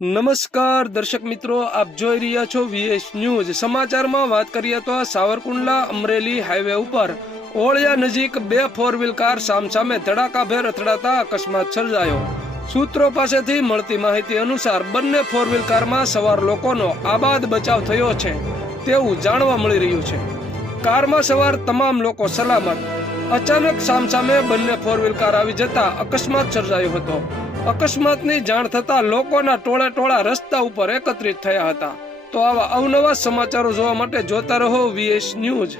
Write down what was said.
નમસ્કાર દર્શક મિત્રો, આપ જોઈ રહ્યા છો વીએસ ન્યૂઝ। સમાચારમાં વાત કરીએ તો સાવરકુંડલા અમરેલી હાઈવે ઉપર ઓળિયા નજીક બે ફોર વ્હીલ કાર સામસામે ધડાકાભેર અથડાતા અકસ્માત સર્જાયો। સૂત્રો પાસેથી મળતી માહિતી અનુસાર બંને ફોર વ્હીલ કારમાં સવાર લોકોનો આબાદ બચાવ થયો છે તેવું જાણવા મળી રહ્યું છે। કારમાં સવાર તમામ લોકો સલામત। અચાનક સામસામે બંને ફોર વ્હીલ કાર આવી જતા અકસ્માત સર્જાયો હતો। અકસ્માતની જાણ થતા લોકોના ટોળે ટોળા રસ્તા ઉપર એકત્રિત થયા હતા। તો આવા અવનવા સમાચારો જોવા માટે જોતા રહો વીએસ ન્યૂઝ।